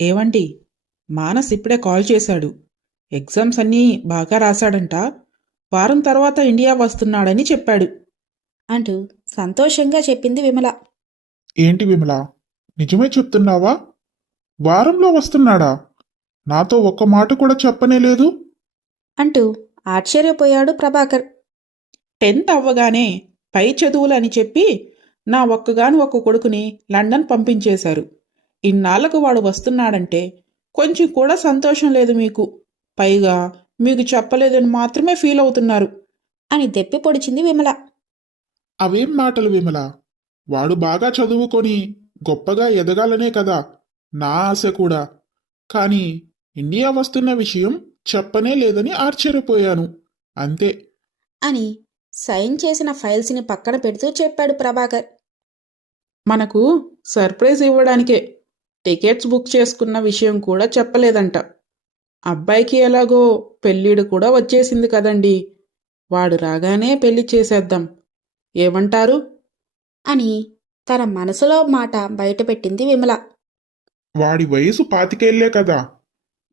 ఏవండి? మానస్ ఇప్పుడే కాల్ చేశాడు. ఎగ్జామ్స్ అన్నీ బాగా రాశాడంట. వారం తర్వాత ఇండియా వస్తున్నాడని చెప్పాడు. అంటూ సంతోషంగా చెప్పింది విమల. ఏంటి విమల? నిజమే చెప్తున్నావా? వారంలో వస్తున్నాడా? నాతో ఒక్క మాట కూడా చెప్పనే లేదు? అంటూ ఆశ్చర్యపోయాడు ప్రభాకర్. టెన్త్ అవ్వగానే పై చదువులు అని చెప్పి నా ఒక్కగాని ఒక్క కొడుకుని లండన్ పంపించేశారు. ఇన్నాళ్ళకు వాడు వస్తున్నాడంటే కొంచెం కూడా సంతోషం లేదు మీకు. పైగా మీకు చెప్పలేదని మాత్రమే ఫీల్ అవుతున్నారు. అని దెప్పి పొడిచింది విమల. అవేం మాటలు విమల? వాడు బాగా చదువుకొని గొప్పగా ఎదగాలనే కదా నా ఆశ కూడా. కానీ ఇండియా వస్తున్న విషయం చెప్పనే లేదని ఆశ్చర్యపోయాను. అంతే. అని సైన్ చేసిన ఫైల్స్ని పక్కన పెడుతూ చెప్పాడు ప్రభాకర్. మనకు సర్ప్రైజ్ ఇవ్వడానికే టికెట్స్ బుక్ చేసుకున్న విషయం కూడా చెప్పలేదంట. అబ్బాయికి ఎలాగో పెళ్ళిడు కూడా వచ్చేసింది కదండి. వాడు రాగానే పెళ్ళి చేసేద్దాం. ఏమంటారు? అని తన మనసులో మాట బయటపెట్టింది విమల. వాడి వయసు పాతికేళ్ళే కదా.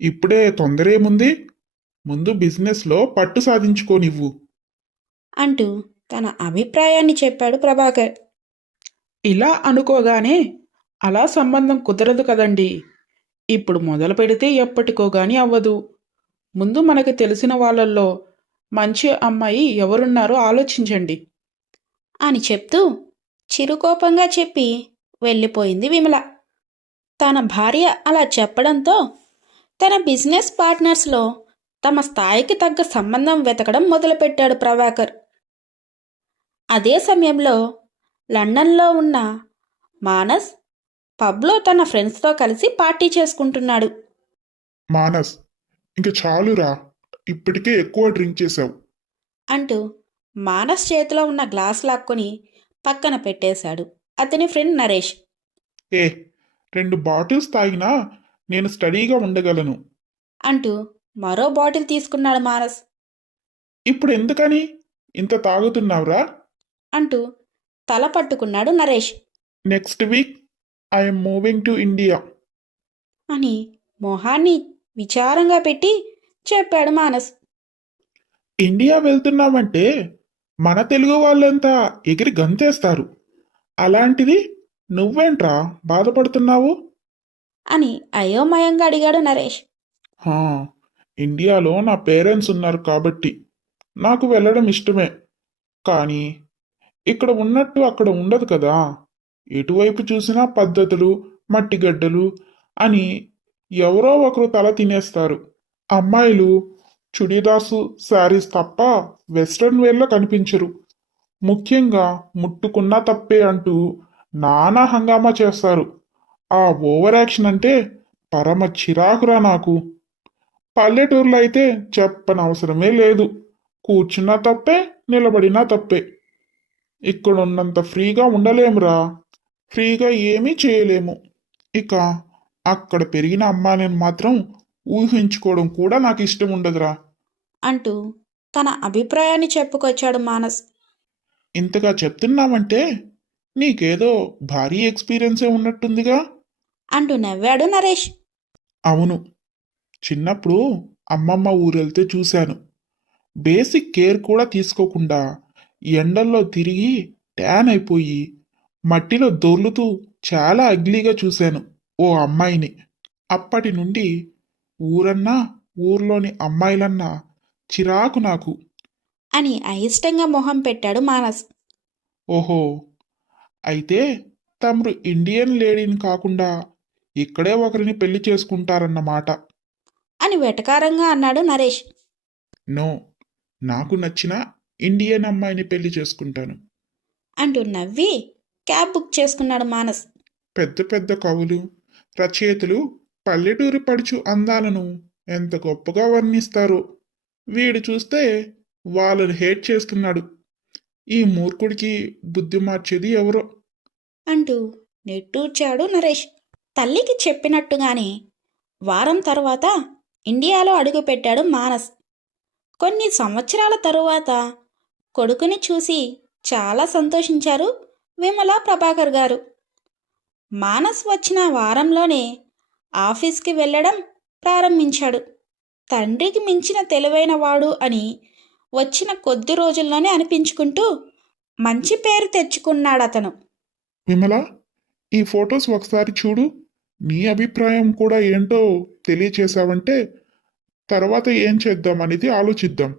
ఇప్పుడే తొందరేముంది ముందు బిజినెస్లో పట్టు సాధించుకోనివ్వు. అంటూ తన అభిప్రాయాన్ని చెప్పాడు ప్రభాకర్. ఇలా అనుకోగానే అలా సంబంధం కుదరదు కదండి. ఇప్పుడు మొదలు పెడితే ఎప్పటికో గాని అవ్వదు. ముందు మనకు తెలిసిన వాళ్ళల్లో మంచి అమ్మాయి ఎవరున్నారో ఆలోచించండి. అని చెప్తూ చిరుకోపంగా చెప్పి వెళ్ళిపోయింది విమల. తన భార్య అలా చెప్పడంతో తన బిజినెస్ పార్ట్నర్స్లో తమ స్థాయికి తగ్గ సంబంధం వెతకడం మొదలుపెట్టాడు ప్రభాకర్. అదే సమయంలో లండన్లో ఉన్న మానస్ పబ్లో తన ఫ్రెండ్స్తో కలిసి పార్టీ చేసుకుంటున్నాడు. మానస్ ఇంక చాలురా ఇప్పటికే ఎక్కువ డ్రింక్ చేశావు. అంటూ మానస్ చేతిలో ఉన్న గ్లాస్ లాక్కొని పక్కన పెట్టేశాడు అతని ఫ్రెండ్ నరేష్. ఏ రెండు బాటిల్స్ తాగినా నేను స్టడీగా ఉండగలను. అంటూ మరో బాటిల్ తీసుకున్నాడు మానస్. ఇప్పుడు ఎందుకని? ఇంత తాగుతున్నావురా? అంటూ తల పట్టుకున్నాడు Naresh. Next week I'm moving to India అని మొహాన్ని విచారంగా పెట్టి చెప్పాడు మానస్. ఇండియా వెళ్తున్నామంటే మన తెలుగు వాళ్ళంతా ఎగిరి గంతేస్తారు. అలాంటిది నువ్వేంట్రా బాధపడుతున్నావు? అని అయోమయంగా అడిగాడు నరేష్. హా, ఇండియాలో నా పేరెంట్స్ ఉన్నారు కాబట్టి నాకు వెళ్ళడం ఇష్టమే. కానీ ఇక్కడ ఉన్నట్టు అక్కడ ఉండదు కదా. ఎటువైపు చూసినా పద్ధతులు మట్టిగడ్డలు అని ఎవరో ఒకరు తల తినేస్తారు. అమ్మాయిలు చుడీదార్సు శారీస్ తప్ప వెస్ట్రన్ వేర్లో కనిపించరు. ముఖ్యంగా ముట్టుకున్నా తప్పే అంటూ నానా హంగామా చేస్తారు. ఆ ఓవర్ యాక్షన్ అంటే పరమ చిరాకురా నాకు. పల్లెటూరులో అయితే చెప్పనవసరమే లేదు. కూర్చున్నా తప్పే నిలబడినా తప్పే. ఇక్కడ ఉన్నంత ఫ్రీగా ఉండలేమురా. ఫ్రీగా ఏమీ చేయలేము. ఇక అక్కడ పెరిగిన అమ్మాయిని మాత్రం ఊహించుకోవడం కూడా నాకు ఇష్టం ఉండదురా. అంటూ తన అభిప్రాయాన్ని చెప్పుకొచ్చాడు మానస్. ఇంతగా చెప్తున్నావంటే నీకేదో భారీ ఎక్స్పీరియన్సే ఉన్నట్టుందిగా. అంటూ నవ్వాడు నరేష్. అవును. చిన్నప్పుడు అమ్మమ్మ ఊరెళ్తే చూశాను. బేసిక్ కేర్ కూడా తీసుకోకుండా ఎండల్లో తిరిగి ట్యాన్ అయిపోయి మట్టిలో దొర్లుతూ చాలా అగ్లీగా చూశాను ఓ అమ్మాయిని. అప్పటి నుండి ఊరన్నా ఊర్లోని అమ్మాయిలన్నా చిరాకు నాకు. అని అయిష్టంగా మొహం పెట్టాడు మానస్. ఓహో! అయితే తమరు ఇండియన్ లేడీని కాకుండా ఇక్కడే ఒకరిని పెళ్ళి చేసుకుంటారన్నమాట. అని వెటకారంగా అన్నాడు నరేష్. నో నాకు నచ్చిన ఇండియన్ అమ్మాయిని పెళ్ళి చేసుకుంటాను. అంటూ నవ్వి క్యాబ్ బుక్ చేసుకున్నాడు మానస్. పెద్ద పెద్ద కవులు రచయితలు పల్లెటూరి పడుచు అందాలను ఎంత గొప్పగా వర్ణిస్తారో. వీడు చూస్తే వాళ్ళని హేట్ చేస్తున్నాడు. ఈ మూర్ఖుడికి బుద్ధి మార్చేది ఎవరో? అంటూ నిట్టూర్చాడు నరేష్. తల్లికి చెప్పినట్టుగానే వారం తర్వాత ఇండియాలో అడుగుపెట్టాడు మానస్. కొన్ని సంవత్సరాల తరువాత కొడుకుని చూసి చాలా సంతోషించారు విమల ప్రభాకర్ గారు. మానస్ వచ్చిన వారంలోనే ఆఫీస్కి వెళ్ళడం ప్రారంభించాడు. తండ్రికి మించిన తెలివైన వాడు అని వచ్చిన కొద్ది రోజుల్లోనే అనిపించుకుంటూ మంచి పేరు తెచ్చుకున్నాడు అతను విమల ఈ ఫొటోస్ ఒకసారి చూడు. నీ అభిప్రాయం కూడా ఏంటో తెలియచేశావంటే తర్వాత ఏం చేద్దాం అనేది ఆలోచిద్దాం.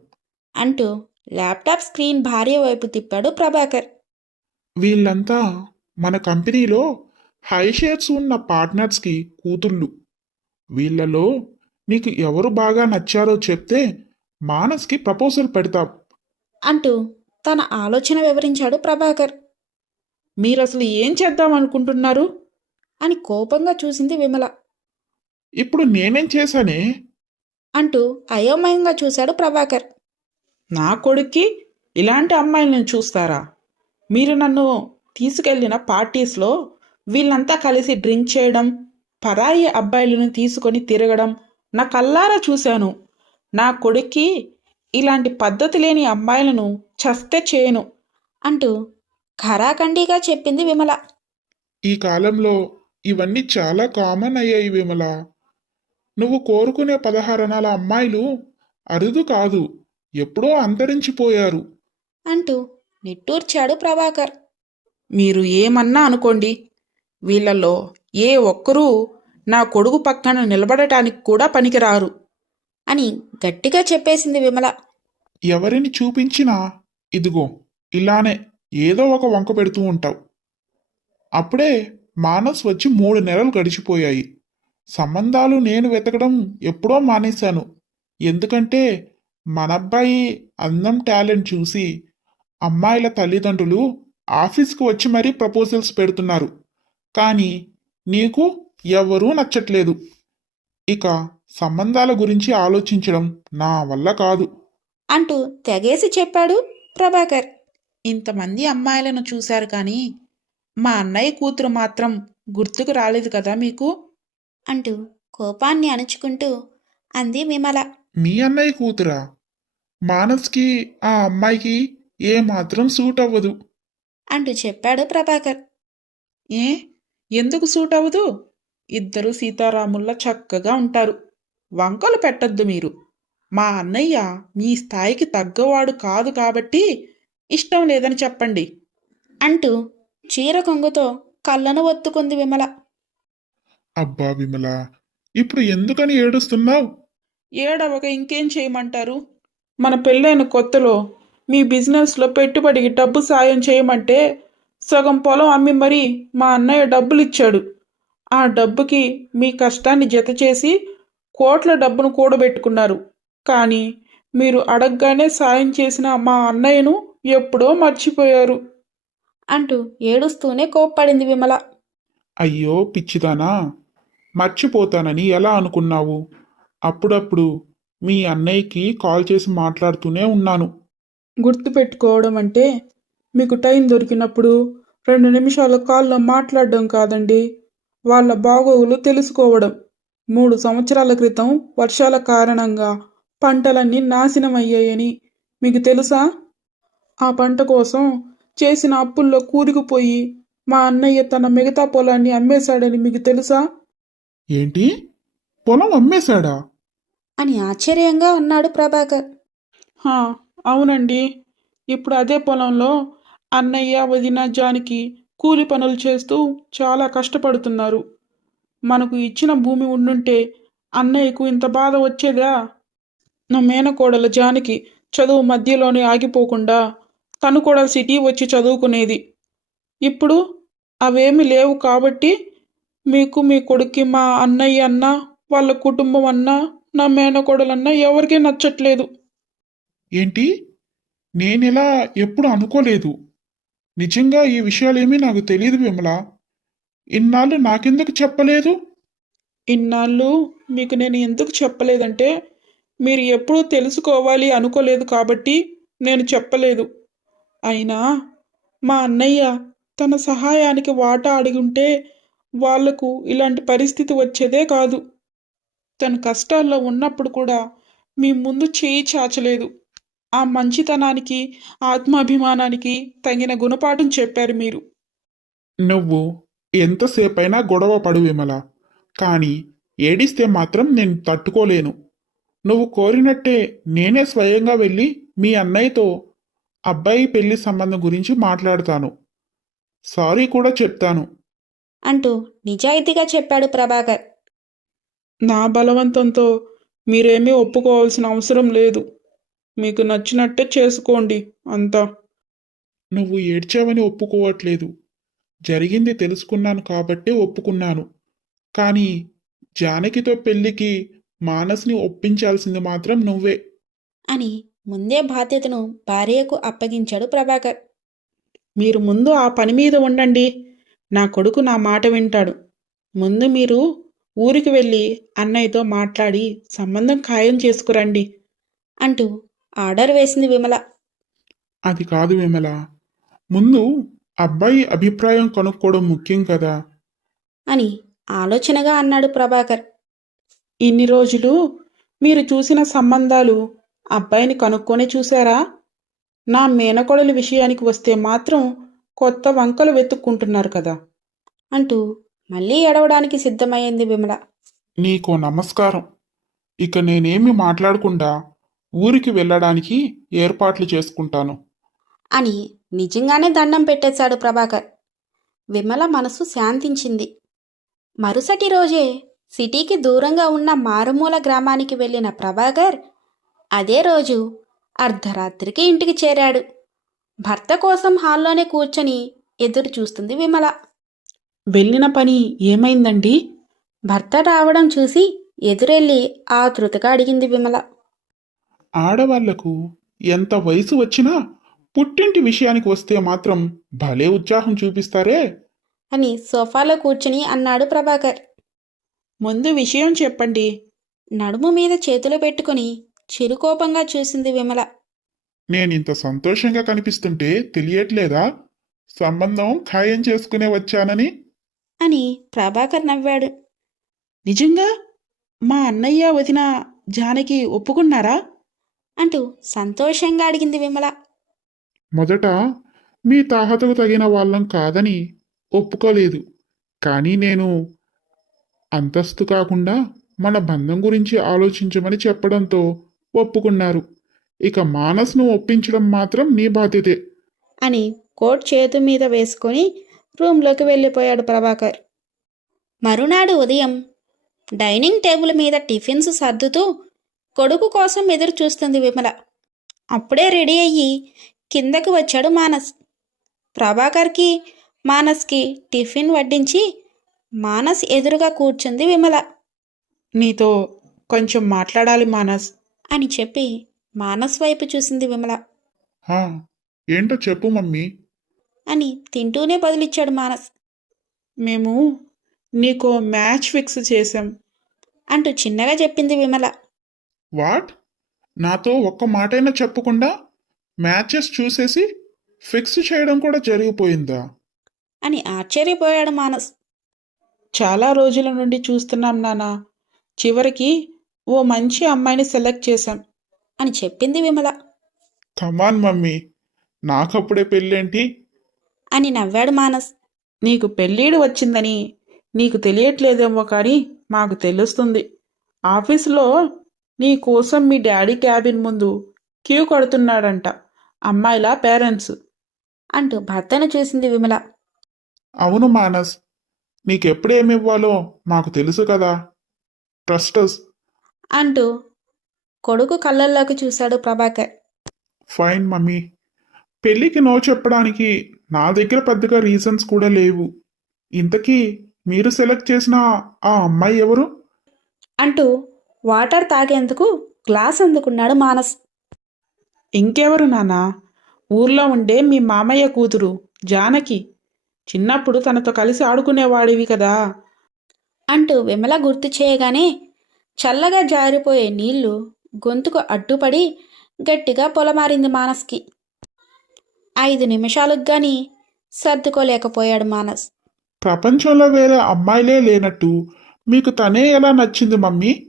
అంటూ ల్యాప్టాప్ స్క్రీన్ భార్య వైపు తిప్పాడు ప్రభాకర్. వీళ్ళంతా మన కంపెనీలో హై షేర్స్ ఉన్న పార్ట్నర్స్కి కూతుళ్ళు. వీళ్ళలో నీకు ఎవరు బాగా నచ్చారో చెప్తే మానస్కి ప్రపోజల్ పెడతాం అంటూ తన ఆలోచన వివరించాడు ప్రభాకర్. మీరు అసలు ఏం చేద్దాం అనుకుంటున్నారు? అని కోపంగా చూసింది విమల. ఇప్పుడు నేనేం చేశానే? అంటూ అయోమయంగా చూశాడు ప్రభాకర్. నా కొడుక్కి ఇలాంటి అమ్మాయిలను చూస్తారా? మీరు నన్ను తీసుకెళ్ళిన పార్టీస్లో వీళ్ళంతా కలిసి డ్రింక్ చేయడం పరాయి అబ్బాయిలను తీసుకొని తిరగడం నా కల్లారా చూశాను. నా కొడుక్కి ఇలాంటి పద్ధతి లేని అమ్మాయిలను చస్తే చేయను అంటూ ఖరాఖండిగా చెప్పింది విమల. ఈ కాలంలో ఇవన్నీ చాలా కామన్ అయ్యాయి విమల. నువ్వు కోరుకునే పదహారణాల అమ్మాయిలు అరుదు కాదు ఎప్పుడో అంతరించిపోయారు అంటూ నిట్టూర్చాడు ప్రభాకర్. మీరు ఏమన్నా అనుకోండి వీళ్ళలో ఏ ఒక్కరూ నా కొడుకు పక్కన నిలబడటానికి కూడా పనికిరారు. అని గట్టిగా చెప్పేసింది విమల. ఎవరిని చూపించినా ఇదిగో ఇలానే ఏదో ఒక వంక పెడుతూ ఉంటావు. అప్పుడే మానస్ వచ్చి మూడు నెలలు గడిచిపోయాయి. సంబంధాలు నేను వెతకడం ఎప్పుడో మానేశాను. ఎందుకంటే మన అబ్బాయి అందం టాలెంట్ చూసి అమ్మాయిల తల్లిదండ్రులు ఆఫీస్కి వచ్చి మరీ ప్రపోజల్స్ పెడుతున్నారు. కానీ నీకు ఎవరూ నచ్చట్లేదు. ఇక సంబంధాల గురించి ఆలోచించడం నా వల్ల కాదు. అంటూ తెగేసి చెప్పాడు ప్రభాకర్. ఇంతమంది అమ్మాయిలను చూశారు కానీ మా అన్నయ్య కూతురు మాత్రం గుర్తుకు రాలేదు కదా మీకు? అంటూ కోపాన్ని అణుచుకుంటూ అంది విమల. మీ అన్నయ్య కూతురా? మానస్కి ఆ అమ్మాయికి ఏ మాత్రం సూట్ అవ్వదు అంటూ చెప్పాడు ప్రభాకర్. ఏ? ఎందుకు సూట్ అవ్వదు ఇద్దరు సీతారాముల్లా చక్కగా ఉంటారు. వంకలు పెట్టద్దు మీరు. మా అన్నయ్య మీ స్థాయికి తగ్గవాడు కాదు కాబట్టి ఇష్టం లేదని చెప్పండి. అంటూ చీర కొంగుతో కళ్ళను ఒత్తుకుంది విమల. అబ్బా విమల ఇప్పుడు ఎందుకని ఏడుస్తున్నావు? ఏడవక ఇంకేం చేయమంటారు? మన పెళ్ళైన కొత్తలో మీ బిజినెస్లో పెట్టుబడికి డబ్బు సాయం చేయమంటే సగం పొలం అమ్మి మరీ మా అన్నయ్య డబ్బులు ఇచ్చాడు ఆ డబ్బుకి మీ కష్టాన్ని జత చేసి కోట్ల డబ్బును కూడబెట్టుకున్నారు. కానీ మీరు అడగగానే సాయం చేసిన మా అన్నయ్యను ఎప్పుడో మర్చిపోయారు. అంటూ ఏడుస్తూనే కోప్పడింది విమల. అయ్యో పిచ్చిదానా! మర్చిపోతానని ఎలా అనుకున్నావు? అప్పుడప్పుడు మీ అన్నయ్యకి కాల్ చేసి మాట్లాడుతూనే ఉన్నాను. గుర్తుపెట్టుకోవడం అంటే మీకు టైం దొరికినప్పుడు రెండు నిమిషాల కాల్లో మాట్లాడడం కాదండి. వాళ్ళ బాగోగులు తెలుసుకోవడం. మూడు సంవత్సరాల క్రితం వర్షాల కారణంగా పంటలన్నీ నాశనమయ్యాయని మీకు తెలుసా? ఆ పంట కోసం చేసిన అప్పుల్లో కూరుకుపోయి మా అన్నయ్య తన మిగతా పొలాన్ని అమ్మేశాడని మీకు తెలుసా? ఏంటి? పొలం అమ్మేశాడా? అని ఆశ్చర్యంగా అన్నాడు ప్రభాకర్. హా, అవునండి. ఇప్పుడు అదే పొలంలో అన్నయ్య వదిన జానికి కూలి పనులు చేస్తూ చాలా కష్టపడుతున్నారు. మనకు ఇచ్చిన భూమి ఉండుంటే అన్నయ్యకు ఇంత బాధ వచ్చేదా? నా మేనకోడల జానికి చదువు మధ్యలోనే ఆగిపోకుండా తను కూడా సిటీ వచ్చి చదువుకునేది. ఇప్పుడు అవేమి లేవు కాబట్టి మీకు మీ కొడుక్కి మా అన్నయ్య అన్నా వాళ్ళ కుటుంబం అన్నా నా మేనకోడలన్నా ఎవరికీ నచ్చట్లేదు. ఏంటి? నేనిలా ఎప్పుడు అనుకోలేదు. నిజంగా ఈ విషయాలేమీ నాకు తెలియదు విమల. ఇన్నాళ్ళు నాకెందుకు చెప్పలేదు? ఇన్నాళ్ళు మీకు నేను ఎందుకు చెప్పలేదంటే మీరు ఎప్పుడూ తెలుసుకోవాలి అనుకోలేదు కాబట్టి నేను చెప్పలేదు. అయినా మా అన్నయ్య తన సహాయానికి వాటా అడిగుంటే వాళ్ళకు ఇలాంటి పరిస్థితి వచ్చేదే కాదు. తను కష్టాల్లో ఉన్నప్పుడు కూడా మీ ముందు చేయి చాచలేదు. ఆ మంచితనానికి ఆత్మాభిమానానికి తగిన గుణపాఠం చెప్పారు మీరు. నువ్వు ఎంతసేపైనా గొడవ పడు విమల. కానీ ఏడిస్తే మాత్రం నేను తట్టుకోలేను. నువ్వు కోరినట్టే నేనే స్వయంగా వెళ్ళి మీ అన్నయ్యతో అబ్బాయి పెళ్ళి సంబంధం గురించి మాట్లాడతాను. సారీ కూడా చెప్తాను. అంటూ నిజాయితీగా చెప్పాడు ప్రభాకర్. నా బలవంతంతో మీరేమీ ఒప్పుకోవాల్సిన అవసరం లేదు. మీకు నచ్చినట్టే చేసుకోండి అంతా. నువ్వు ఏడ్చావని ఒప్పుకోవట్లేదు. జరిగింది తెలుసుకున్నాను కాబట్టే ఒప్పుకున్నాను. కానీ జానకితో పెళ్ళికి మానస్ని ఒప్పించాల్సింది మాత్రం నువ్వే. అని ముందే బాధ్యతను భార్యకు అప్పగించాడు ప్రభాకర్. మీరు ముందు ఆ పని మీద ఉండండి. నా కొడుకు నా మాట వింటాడు. ముందు మీరు ఊరికి వెళ్ళి అన్నయ్యతో మాట్లాడి సంబంధం ఖాయం చేసుకురండి అంటూ ఆర్డర్ వేసింది విమల. అది కాదు విమల. ముందు అబ్బాయి అభిప్రాయం కనుక్కోవడం ముఖ్యం కదా? అని ఆలోచనగా అన్నాడు ప్రభాకర్. ఇన్ని రోజులు మీరు చూసిన సంబంధాలు అబ్బాయిని కనుక్కొని చూశారా? నా మేనకోడలి విషయానికి వస్తే మాత్రం కొత్త వంకలు వెతుక్కుంటున్నారు కదా? అంటూ మళ్ళీ ఎడవడానికి సిద్ధమయ్యింది విమల. నీకో నమస్కారం. ఇక నేనేమి మాట్లాడకుండా ఊరికి వెళ్ళడానికి ఏర్పాట్లు చేసుకుంటాను. అని నిజంగానే దండం పెట్టేశాడు ప్రభాకర్. విమల మనసు శాంతించింది. మరుసటి రోజే సిటీకి దూరంగా ఉన్న మారుమూల గ్రామానికి వెళ్ళిన ప్రభాకర్ అదే రోజు అర్ధరాత్రికి ఇంటికి చేరాడు. భర్త కోసం హాల్లోనే కూర్చొని ఎదురు చూస్తుంది విమల. వెళ్ళిన పని ఏమైందండి? భర్త రావడం చూసి ఎదురెళ్ళి ఆతృతగా అడిగింది విమల. ఆడవాళ్ళకు ఎంత వయసు వచ్చినా పుట్టింటి విషయానికి వస్తే మాత్రం భలే ఉత్సాహం చూపిస్తారే! అని సోఫాలో కూర్చుని అన్నాడు ప్రభాకర్. ముందు విషయం చెప్పండి. నడుము మీద చేతులు పెట్టుకుని చిరుకోపంగా చూసింది విమల. నేనింత సంతోషంగా కనిపిస్తుంటే తెలియట్లేదా? సంబంధం ఖాయం చేసుకునే వచ్చానని? అని ప్రభాకర్ నవ్వాడు. నిజంగా మా అన్నయ్య వదిన జానకి ఒప్పుకున్నారా? అంటూ సంతోషంగా అడిగింది విమల. మొదట మీ తాహతకు తగిన వాళ్ళం కాదని ఒప్పుకోలేదు. కానీ నేను అంతస్తు కాకుండా మన బంధం గురించి ఆలోచించమని చెప్పడంతో ఒప్పుకున్నారు. ఇక మానస్ను ఒప్పించడం మాత్రం నీ బాధ్యతే అని కోట్ చేతు మీద వేసుకొని రూంలోకి వెళ్ళిపోయాడు ప్రభాకర్. మరునాడు ఉదయం డైనింగ్ టేబుల్ మీద టిఫిన్స్ సర్దుతూ కొడుకు కోసం ఎదురు చూస్తుంది విమల. అప్పుడే రెడీ అయ్యి కిందకు వచ్చాడు మానస్. ప్రభాకర్కి మానస్కి టిఫిన్ వడ్డించి మానస్ ఎదురుగా కూర్చుంది విమల. నీతో కొంచెం మాట్లాడాలి మానస్. అని చెప్పి మానస్ వైపు చూసింది విమల. ఏంటో చెప్పు మమ్మీ. అని తింటూనే బదులిచ్చాడు మానస్. మేము నీకో మ్యాచ్ ఫిక్స్ చేశాం. అంటూ చిన్నగా చెప్పింది విమల. వాట్ నాతో ఒక్క మాటైనా చెప్పకుండా మ్యాచెస్ చూసేసి ఫిక్స్ చేయడం కూడా జరిగిపోయిందా? అని ఆశ్చర్యపోయాడు మానస్. చాలా రోజుల నుండి చూస్తున్నాం నానా. చివరికి ఓ మంచి అమ్మాయిని సెలెక్ట్ చేశాం అని చెప్పింది విమల. Come on mummy. నాకప్పుడే పెళ్ళేంటి? అని నవ్వాడు మానస్. నీకు పెళ్ళీడు వచ్చిందని నీకు తెలియట్లేదేమో కానీ మాకు తెలుస్తుంది. ఆఫీసులో నీ కోసం మీ డాడీ క్యాబిన్ ముందు క్యూ కడుతున్నాడంట. అమ్మాయిల పేరెంట్స్. అంటూ భర్తను చూసింది విమల. అవును మానస్. నీకెప్పుడేమివ్వాలో మాకు తెలుసు కదా. ట్రస్టస్. అంటూ కొడుకు కళ్ళల్లోకి చూశాడు ప్రభాకర్. Fine mummy. పెళ్ళికి నో చెప్పడానికి నా దగ్గర పెద్దగా రీజన్స్ కూడా లేవు. ఇంతకీ మీరు సెలెక్ట్ చేసిన ఆ అమ్మాయి ఎవరు? అంటూ వాటర్ తాగేందుకు గ్లాస్ అందుకున్నాడు మానస్. ఇంకెవరు నానా ఊర్లో ఉండే మీ మామయ్య కూతురు జానకి. చిన్నప్పుడు తనతో కలిసి ఆడుకునేవాడివి కదా. అంటూ విమల గుర్తు చేయగానే చల్లగా జారిపోయే నీళ్ళు గొంతుకు అడ్డుపడి గట్టిగా పొలమారింది మానస్కి. ఐదు నిమిషాలకు గాని సర్దుకోలేకపోయాడు మానస్. ప్రపంచంలో వేరే అమ్మాయిలే లేనట్టు మీకు తనే ఎలా నచ్చింది మమ్మీ?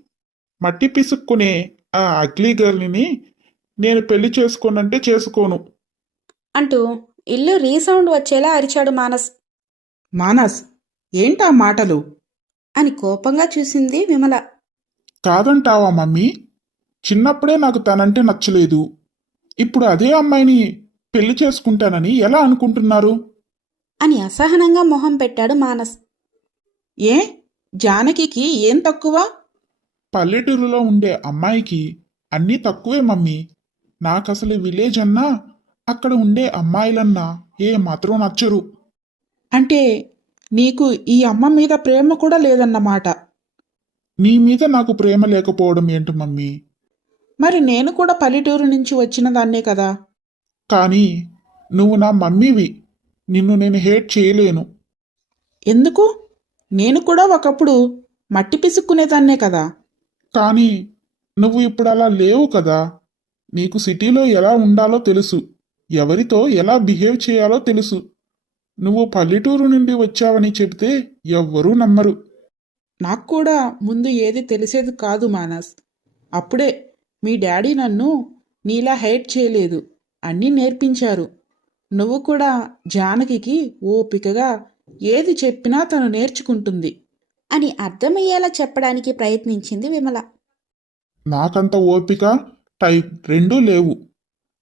మట్టి పిసుక్కునే ఆ అగ్లీ గర్ల్ని నేను పెళ్ళి చేసుకోనంటే చేసుకోను. అంటూ ఇల్లు రీసౌండ్ వచ్చేలా అరిచాడు మానస్. మానస్ ఏంటా మాటలు? అని కోపంగా చూసింది విమల. కాదంటావా మమ్మీ? చిన్నప్పుడే నాకు తనంటే నచ్చలేదు. ఇప్పుడు అదే అమ్మాయిని పెళ్ళి చేసుకుంటానని ఎలా అనుకుంటున్నారు? అని అసహనంగా మొహం పెట్టాడు మానస్. ఏ? జానకికి ఏం తక్కువ? పల్లెటూరులో ఉండే అమ్మాయికి అన్నీ తక్కువే మమ్మీ. నాకసలు విలేజ్ అన్నా అక్కడ ఉండే అమ్మాయిలన్నా ఏ మాత్రం నచ్చరు. అంటే నీకు ఈ అమ్మ మీద ప్రేమ కూడా లేదన్నమాట? నీ మీద నాకు ప్రేమ లేకపోవడం ఏంటి మమ్మీ? మరి నేను కూడా పల్లెటూరు నుంచి వచ్చిన దాన్నే కదా? కానీ నువ్వు నా మమ్మీవి. నిన్ను నేను హేట్ చేయలేను. ఎందుకు? నేను కూడా ఒకప్పుడు మట్టి పిసుక్కునేదాన్నే కదా. కానీ నువ్వు ఇప్పుడు అలా లేవు కదా. నీకు సిటీలో ఎలా ఉండాలో తెలుసు. ఎవరితో ఎలా బిహేవ్ చేయాలో తెలుసు. నువ్వు పల్లెటూరు నుండి వచ్చావని చెబితే ఎవ్వరూ నమ్మరు. నాకు కూడా ముందు ఏది తెలిసేది కాదు మానస్. అప్పుడే మీ డాడీ నన్ను నీలా హైట్ చేయలేదు అన్నీ నేర్పించారు. నువ్వు కూడా జానకికి ఓపికగా ఏది చెప్పినా తను నేర్చుకుంటుంది. అని అర్థమయ్యేలా చెప్పడానికి ప్రయత్నించింది విమల. నాకంత ఓపిక టైం రెండూ లేవు.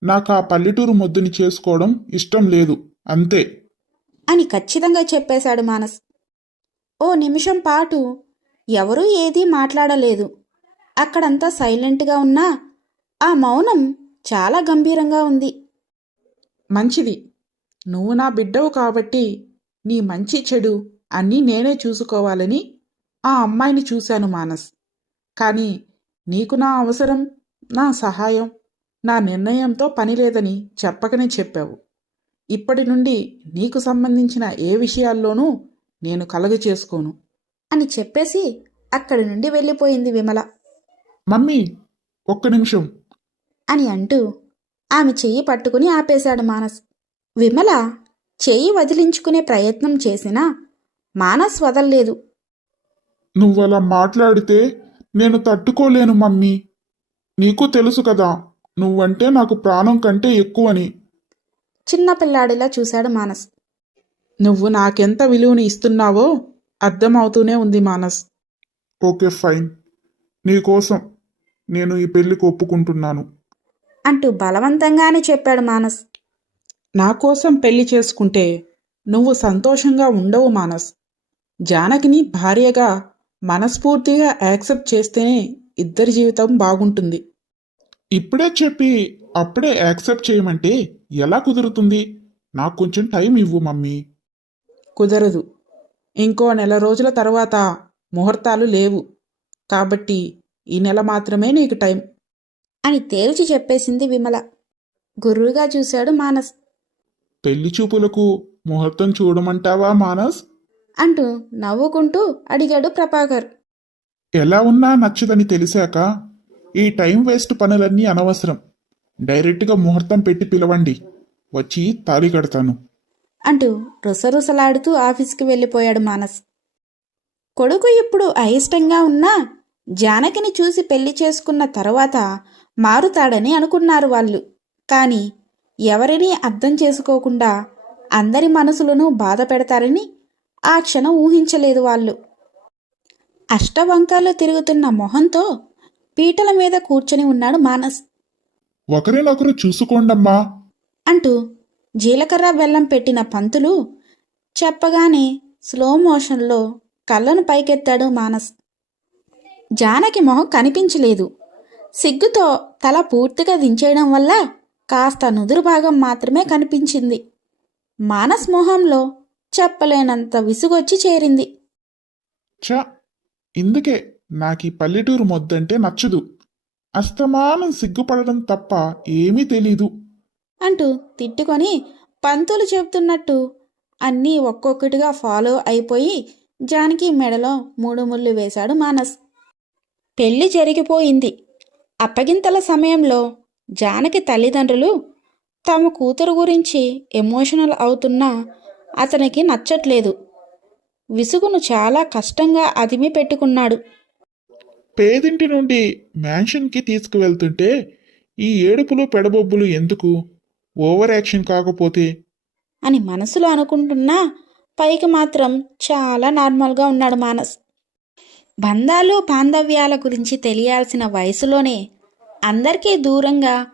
నాకు ఆ పల్లెటూరు మొద్దుని చేసుకోవడం ఇష్టం లేదు అంతే. అని ఖచ్చితంగా చెప్పేశాడు మానస్. ఓ నిమిషం పాటు ఎవరూ ఏదీ మాట్లాడలేదు. అక్కడంతా సైలెంట్గా ఉన్నా ఆ మౌనం చాలా గంభీరంగా ఉంది. మంచిది. నువ్వు నా బిడ్డవు కాబట్టి నీ మంచి చెడు అన్నీ నేనే చూసుకోవాలని ఆ అమ్మాయిని చూశాను మానస్. కానీ నీకు నా అవసరం నా సహాయం నా నిర్ణయంతో పని లేదని చెప్పకనే చెప్పావు. ఇప్పటి నుండి నీకు సంబంధించిన ఏ విషయాల్లోనూ నేను కలగ చేసుకోను. అని చెప్పేసి అక్కడి నుండి వెళ్ళిపోయింది విమల. మమ్మీ ఒక్క నిమిషం. అని అంటూ ఆమె చెయ్యి పట్టుకుని ఆపేశాడు మానస్. విమల చెయ్యి వదిలించుకునే ప్రయత్నం చేసినా మానస్ వదల్లేదు. నువ్వలా మాట్లాడితే నేను తట్టుకోలేను మమ్మీ. నీకు తెలుసు కదా నువ్వంటే నాకు ప్రాణం కంటే ఎక్కువని. చిన్నపిల్లాడిలా చూశాడు మానస్. నువ్వు నాకెంత విలువని ఇస్తున్నావో అర్థమవుతూనే ఉంది మానస్. Okay fine. నీకోసం నేను ఈ పెళ్ళికి ఒప్పుకుంటున్నాను. అంటూ బలవంతంగానే చెప్పాడు మానస్. నా కోసం పెళ్ళి చేసుకుంటే నువ్వు సంతోషంగా ఉండవు మానస్. జానకిని భార్యగా మనస్ఫూర్తిగా యాక్సెప్ట్ చేస్తేనే ఇద్దరి జీవితం బాగుంటుంది. ఇప్పుడే చెప్పి అప్పుడే యాక్సెప్ట్ చేయమంటే ఎలా కుదురుతుంది? నాకు కొంచెం టైం ఇవ్వు మమ్మీ. కుదరదు. ఇంకో నెల రోజుల తర్వాత ముహూర్తాలు లేవు. కాబట్టి ఈ నెల మాత్రమే నీకు టైం. అని తేల్చి చెప్పేసింది విమల. గుర్రుగా చూశాడు మానస్. పెళ్ళి చూపులకు ముహూర్తం చూడమంటావా మానస్? అంటూ నవ్వుకుంటూ అడిగాడు ప్రభాకర్. ఎలా ఉన్నా నచ్చదని తెలిసాక ఈ టైం వేస్ట్ పనులన్నీ అనవసరం. డైరెక్ట్గా ముహూర్తం పెట్టి పిలవండి. వచ్చి తాళి కడతాను. అంటూ రుసరుసలాడుతూ ఆఫీస్కి వెళ్ళిపోయాడు మానస్. కొడుకు ఇప్పుడు అయిష్టంగా ఉన్నా జానకిని చూసి పెళ్ళి చేసుకున్న తరువాత మారుతాడని అనుకున్నారు వాళ్ళు. కానీ ఎవరినీ అర్థం చేసుకోకుండా అందరి మనసులను బాధ పెడతారని ఆ క్షణం ఊహించలేదు వాళ్ళు. అష్టవంకర్లు తిరుగుతున్న మొహంతో పీటల మీద కూర్చొని ఉన్నాడు మానస్. ఒకరినొకరు చూసుకోండమ్మా. అంటూ జీలకర్ర బెల్లం పెట్టిన పంతులు చెప్పగానే స్లో మోషన్లో కళ్ళను పైకెత్తాడు మానస్. జానకి మొహం కనిపించలేదు. సిగ్గుతో తల పూర్తిగా దించేయడం వల్ల కాస్త నుదురు భాగం మాత్రమే కనిపించింది. మానస్ మొహంలో చెప్పలేనంత విసుగొచ్చి చేరింది. చ ఇందుకే నాకు ఈ పల్లెటూరు మొద్దంటే నచ్చదు. అస్తమానం సిగ్గుపడడం తప్ప ఏమీ తెలీదు. అంటూ తిట్టుకొని పంతులు చెబుతున్నట్టు అన్నీ ఒక్కొక్కటిగా ఫాలో అయిపోయి జానకి మెడలో మూడు ముళ్ళు వేశాడు మానస్. పెళ్ళి జరిగిపోయింది. అప్పగింతల సమయంలో జానకి తల్లిదండ్రులు తమ కూతురు గురించి ఎమోషనల్ అవుతున్నా అతనికి నచ్చట్లేదు. విసుగును చాలా కష్టంగా అదిమి పెట్టుకున్నాడు. పేదింటి నుండి మ్యాన్షన్కి తీసుకువెళ్తుంటే ఈ ఏడుపులు పెడబొబ్బులు ఎందుకు? ఓవర్ యాక్షన్ కాకపోతే? అని మనసులో అనుకుంటున్నా పైకి మాత్రం చాలా నార్మల్గా ఉన్నాడు మానస్. బంధాలు బాంధవ్యాల గురించి తెలియాల్సిన వయసులోనే అందరికీ దూరంగా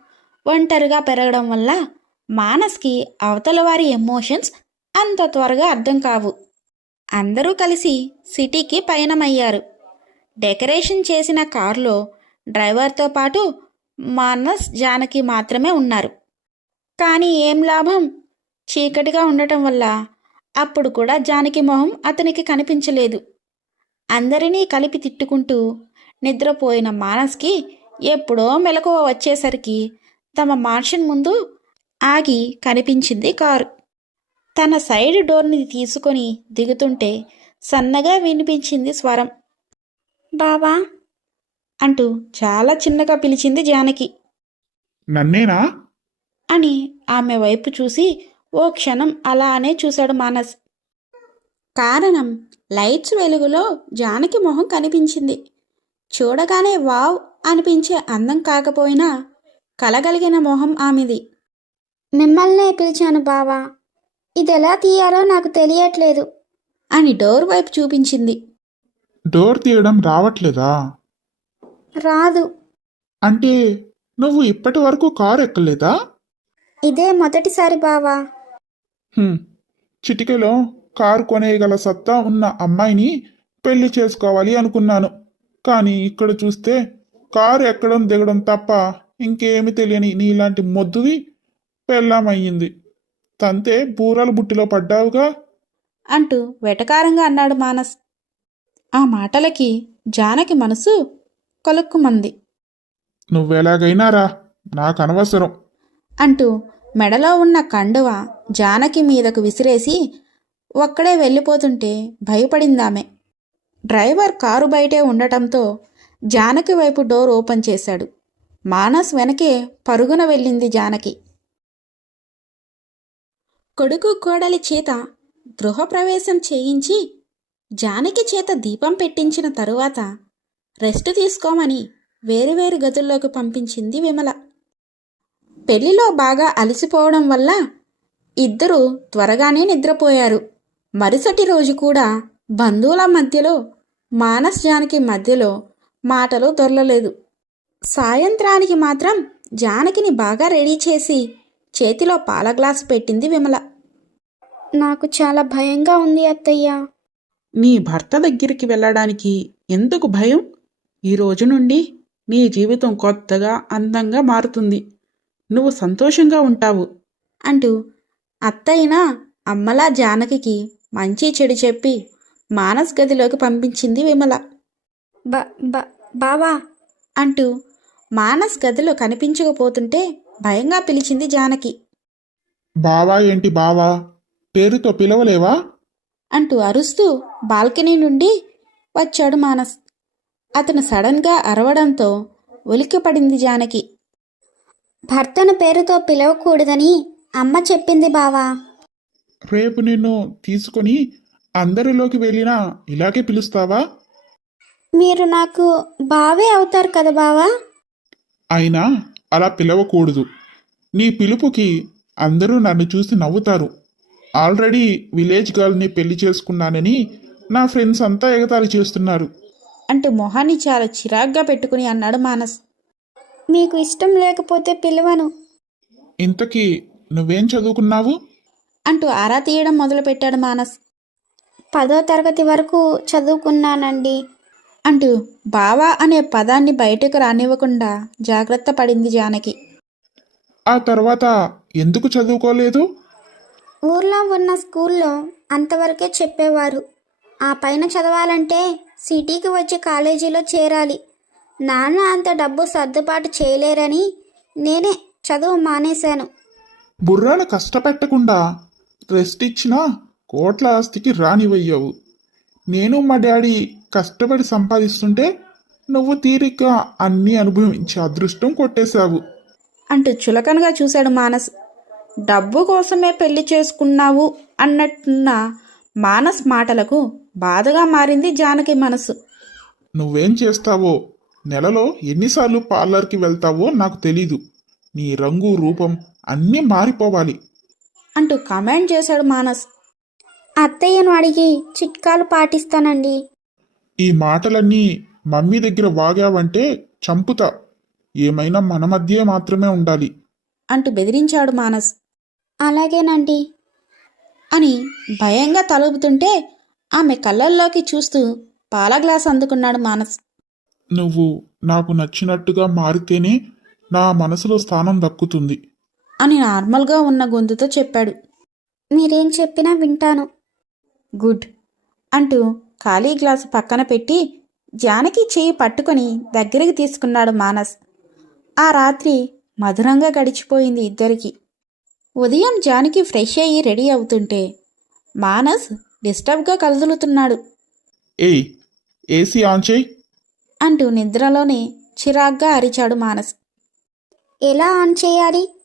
ఒంటరిగా పెరగడం వల్ల మానస్కి అవతల వారి ఎమోషన్స్ అంత త్వరగా అర్థం కావు. అందరూ కలిసి సిటీకి పయనమయ్యారు. డెకరేషన్ చేసిన కారులో డ్రైవర్తో పాటు మానస్ జానకి మాత్రమే ఉన్నారు. కానీ ఏం లాభం? చీకటిగా ఉండటం వల్ల అప్పుడు కూడా జానకి మొహం అతనికి కనిపించలేదు. అందరినీ కలిపి తిట్టుకుంటూ నిద్రపోయిన మానస్కి ఎప్పుడో మెలకువ వచ్చేసరికి తమ మార్షన్ ముందు ఆగి కనిపించింది కారు. తన సైడ్ డోర్ని తీసుకొని దిగుతుంటే సన్నగా వినిపించింది స్వరం. బావా అంటూ చాలా చిన్నగా పిలిచింది జానకి. నన్నేనా? అని ఆమె వైపు చూసి ఓ క్షణం అలానే చూశాడు మానస్. కారణం లైట్స్ వెలుగులో జానకి మొహం కనిపించింది. చూడగానే వావ్ అనిపించే అందం కాకపోయినా కలగలిగిన మొహం ఆమెది. మిమ్మల్నే పిలిచాను బావా ఇదెలా తీయాలో నాకు తెలియట్లేదు. అని డోర్ వైపు చూపించింది. డోర్ తీయడం రావట్లేదా? రాదు. అంటే నువ్వు ఇప్పటి వరకు కారు ఎక్కలేదా? ఇదే మొదటిసారి బావా. హ్మ్. చిటికెలో కారు కొనేయగల సత్తా ఉన్న అమ్మాయిని పెళ్ళి చేసుకోవాలి అనుకున్నాను. కానీ ఇక్కడ చూస్తే కారు ఎక్కడం దిగడం తప్ప ఇంకేమి తెలియని నీలాంటి మొద్దువి పెళ్ళామయ్యింది. తంతే బూరల బుట్టిలో పడ్డావుగా? అంటూ వెటకారంగా అన్నాడు మానస్. ఆ మాటలకి జానకి మనసు కొలుక్కుమంది. నువ్వెలాగైనా రా నాకు అనవసరం అంటూ మెడలో ఉన్న కండువ జానకి మీదకు విసిరేసి ఒక్కడే వెళ్ళిపోతుంటే భయపడిందామె. డ్రైవర్ కారు బయటే ఉండటంతో జానకి వైపు డోర్ ఓపెన్ చేశాడు. మానస్ వెనకే పరుగున వెళ్ళింది జానకి. కొడుకు కోడలి చేత గృహప్రవేశం చేయించి జానకి చేత దీపం పెట్టించిన తరువాత రెస్ట్ తీసుకోమని వేరువేరు గదుల్లోకి పంపించింది విమల. పెళ్ళిలో బాగా అలసిపోవడం వల్ల ఇద్దరూ త్వరగానే నిద్రపోయారు. మరుసటి రోజు కూడా బంధువుల మధ్యలో మానస్ జానకి మధ్యలో మాటలు దొరలలేదు. సాయంత్రానికి మాత్రం జానకిని బాగా రెడీ చేసి చేతిలో పాల గ్లాసు పెట్టింది విమల. నాకు చాలా భయంగా ఉంది అత్తయ్య. నీ భర్త దగ్గరికి వెళ్ళడానికి ఎందుకు భయం? ఈ రోజు నుండి నీ జీవితం కొత్తగా అందంగా మారుతుంది. నువ్వు సంతోషంగా ఉంటావు. అంటూ అత్తయిన అమ్మలా జానకికి మంచి చెడు చెప్పి మానస్ గదిలోకి పంపించింది విమల. బ బ బావా. అంటూ మానస్ గదిలో కనిపించకపోతుంటే భయంగా పిలిచింది జానకి. బావా ఏంటి బావా? పేరుతో పిలవలేవా? అంటూ అరుస్తూ బాల్కనీ నుండి వచ్చాడు మానస్. అతను సడన్గా అరవడంతో ఉలిక్కిపడింది జానకి. భర్తను పేరుతో పిలవకూడదని అమ్మ చెప్పింది బావా. రేపు నిన్ను తీసుకొని అందరిలోకి వెళ్ళినా ఇలాగే పిలుస్తావా? మీరు నాకు బావే అవుతారు కదా బావా? అయినా అలా పిలవకూడదు. నీ పిలుపుకి అందరూ నన్ను చూసి నవ్వుతారు. ఆల్రెడీ విలేజ్ గర్ల్ని పెళ్ళి చేసుకున్నానని నా ఫ్రెండ్స్ అంతా ఎగతాళి చేస్తున్నారు. అంటూ మొహాన్ని చాలా చిరాగ్గా పెట్టుకుని అన్నాడు మానస్. మీకు ఇష్టం లేకపోతే పిలవను. ఇంతకీ నువ్వేం చదువుకున్నావు? అంటూ ఆరా తీయడం మొదలుపెట్టాడు మానస్. పదో తరగతి వరకు చదువుకున్నానండి. అంటూ బావా అనే పదాన్ని బయటకు రానివ్వకుండా జాగ్రత్త పడింది జానకి. ఆ తర్వాత ఎందుకు చదువుకోలేదు? ఊర్లో ఉన్న స్కూల్లో అంతవరకే చెప్పేవారు. ఆ పైన చదవాలంటే సిటీకి వచ్చి కాలేజీలో చేరాలి. నాన్న అంత డబ్బు సర్దుబాటు చేయలేరని నేనే చదువు మానేశాను. బుర్రాను కష్టపెట్టకుండా రెస్ట్ ఇచ్చినా కోట్ల ఆస్తికి రానివయ్యావు నేను మా డాడీ కష్టపడి సంపాదిస్తుంటే నువ్వు తీరిక అన్నీ అనుభవించి అదృష్టం కొట్టేశావు. అంటూ చులకనగా చూశాడు మానస్. డబ్బు కోసమే పెళ్ళి చేసుకున్నావు అన్నట్టున్న మానస్ మాటలకు బాధగా మారింది జానకి మనసు. నువ్వేం చేస్తావో నెలలో ఎన్నిసార్లు పార్లర్కి వెళ్తావో నాకు తెలీదు. నీ రంగు రూపం అన్నీ మారిపోవాలి. అంటూ కమెంట్ చేశాడు మానస్. అత్తయ్యను అడిగి చిట్కాలు పాటిస్తానండి. ఈ మాటలన్నీ మమ్మీ దగ్గర వాగావంటే చంపుతా. ఏమైనా మన మధ్యే మాత్రమే ఉండాలి. అంటూ బెదిరించాడు మానస్. అలాగేనండి. అని భయంగా తలుపుతుంటే ఆమె కళ్ళల్లోకి చూస్తూ పాల గ్లాస్ అందుకున్నాడు మానస్. నువ్వు నాకు నచ్చినట్టుగా మారితేనే నా మనసులో స్థానం దక్కుతుంది. అని నార్మల్గా ఉన్న గొంతుతో చెప్పాడు. మీరేం చెప్పినా వింటాను. గుడ్ అంటూ ఖాళీ గ్లాసు పక్కన పెట్టి జానకి చేయి పట్టుకొని దగ్గరికి తీసుకున్నాడు మానస్. ఆ రాత్రి మధురంగా గడిచిపోయింది ఇద్దరికి. ఉదయం జానకి ఫ్రెష్ అయ్యి రెడీ అవుతుంటే మానస్ డిస్టర్బ్గా కదులుతున్నాడు. ఏయ్ ఏసీ ఆన్ చేయి. అంటూ నిద్రలోనే చిరాగ్గా అరిచాడు మానస్. ఎలా ఆన్ చేయాలి?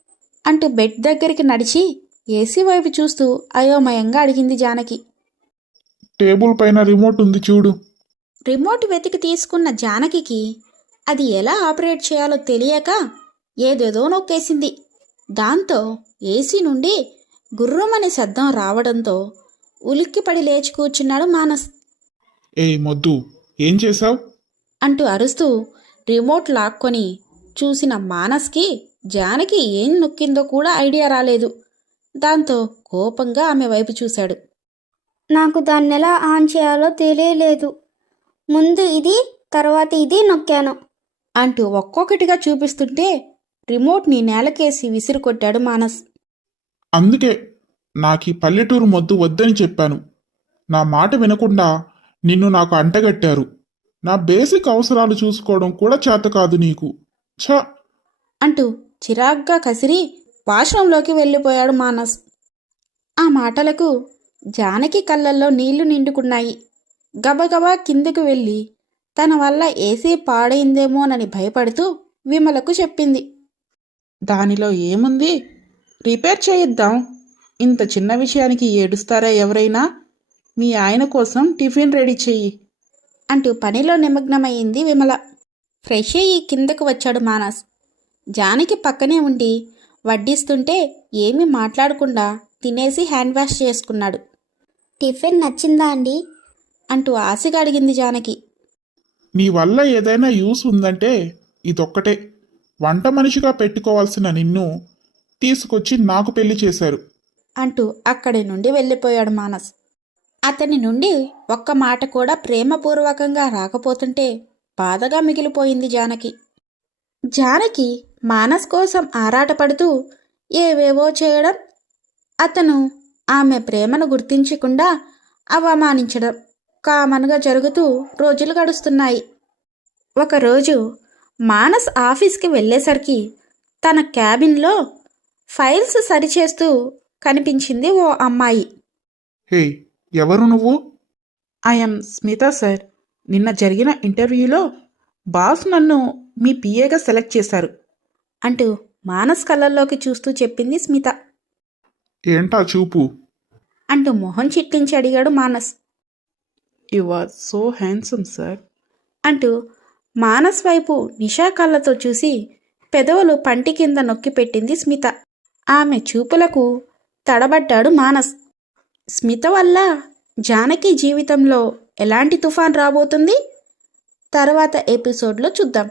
అంటూ బెడ్ దగ్గరికి నడిచి ఏసీ వైపు చూస్తూ అయోమయంగా అడిగింది జానకి. టేబుల్ పైన రిమోట్ ఉంది చూడు. రిమోట్ వెతికి తీసుకున్న జానకికి అది ఎలా ఆపరేట్ చేయాలో తెలియక ఏదేదో నొక్కేసింది. దాంతో ఏసీ నుండి గుర్రమనే శబ్దం రావడంతో ఉలిక్కిపడి లేచి కూర్చున్నాడు మానస్. ఏయ్ మొద్దు ఏం చేశావు? అంటూ అరుస్తూ రిమోట్ లాక్కొని చూసిన మానస్కి జానకి ఏం నొక్కిందో కూడా ఐడియా రాలేదు. దాంతో కోపంగా ఆమె వైపు చూశాడు. నాకు దాన్ని ఎలా ఆన్ చేయాలో తెలియలేదు. ముందు ఇది తర్వాత ఇది నొక్కాను. అంటూ ఒక్కొక్కటిగా చూపిస్తుంటే రిమోట్ని నేలకేసి విసిరి కొట్టాడు మానస్. అందుకే నాకీ పల్లెటూరు మొద్దు వద్దని చెప్పాను. నా మాట వినకుండా నిన్ను నాకు అంటగట్టారు. నా బేసిక్ అవసరాలు చూసుకోవడం కూడా చేత కాదు నీకు. ఛ! అంటూ చిరాగ్గా కసిరి వాష్రూంలోకి వెళ్ళిపోయాడు మానస్. ఆ మాటలకు జానకి కళ్ళల్లో నీళ్ళు నిండుకున్నాయి. గబగబా కిందకు వెళ్ళి తన వల్ల ఏసీ పాడైందేమోనని భయపడుతూ విమలకు చెప్పింది. దానిలో ఏముంది? రిపేర్ చేయిద్దాం. ఇంత చిన్న విషయానికి ఏడుస్తారా ఎవరైనా? మీ ఆయన కోసం టిఫిన్ రెడీ చెయ్యి. అంటూ పనిలో నిమగ్నమైంది విమల. ఫ్రెష్ అయ్యి కిందకు వచ్చాడు మానస్. జానకి పక్కనే ఉండి వడ్డిస్తుంటే ఏమీ మాట్లాడకుండా తినేసి హ్యాండ్ వాష్ చేసుకున్నాడు. టిఫిన్ నచ్చిందా అండి? అంటూ ఆశగా అడిగింది జానకి. నీ వల్ల ఏదైనా యూస్ ఉందంటే ఇదొక్కటే. వంట మనిషిగా పెట్టుకోవాల్సిన నిన్ను తీసుకొచ్చి నాకు పెళ్ళి చేశారు. అంటూ అక్కడి నుండి వెళ్ళిపోయాడు మానస్. అతని నుండి ఒక్క మాట కూడా ప్రేమపూర్వకంగా రాకపోతుంటే బాధగా మిగిలిపోయింది జానకి. జానకి మానస్ కోసం ఆరాటపడుతూ ఏవేవో చేయడం అతను ఆమె ప్రేమను గుర్తించకుండా అవమానించడం కామన్గా జరుగుతూ రోజులు గడుస్తున్నాయి. ఒకరోజు మానస్ ఆఫీస్కి వెళ్ళేసరికి తన క్యాబిన్లో ఫైల్స్ సరిచేస్తూ కనిపించింది ఓ అమ్మాయి. హే ఎవరు నువ్వు? I'm Smita sir. నిన్న జరిగిన ఇంటర్వ్యూలో బాస్ నన్ను మీ పిఏగా సెలెక్ట్ చేశారు. అంటూ మానస్ కళ్ళల్లోకి చూస్తూ చెప్పింది స్మిత. ఏంటా చూపు? అంటూ మొహం చిట్లించి అడిగాడు Manas. You are so handsome sir అంటూ మానస్ వైపు నిషా కళ్ళతో చూసి పెదవులు పంటి కింద నొక్కి పెట్టింది స్మిత. ఆమె చూపులకు తడబడ్డాడు మానస్. స్మిత వల్ల జానకి జీవితంలో ఎలాంటి తుఫాన్ రాబోతుంది? తర్వాత ఎపిసోడ్లో చూద్దాం.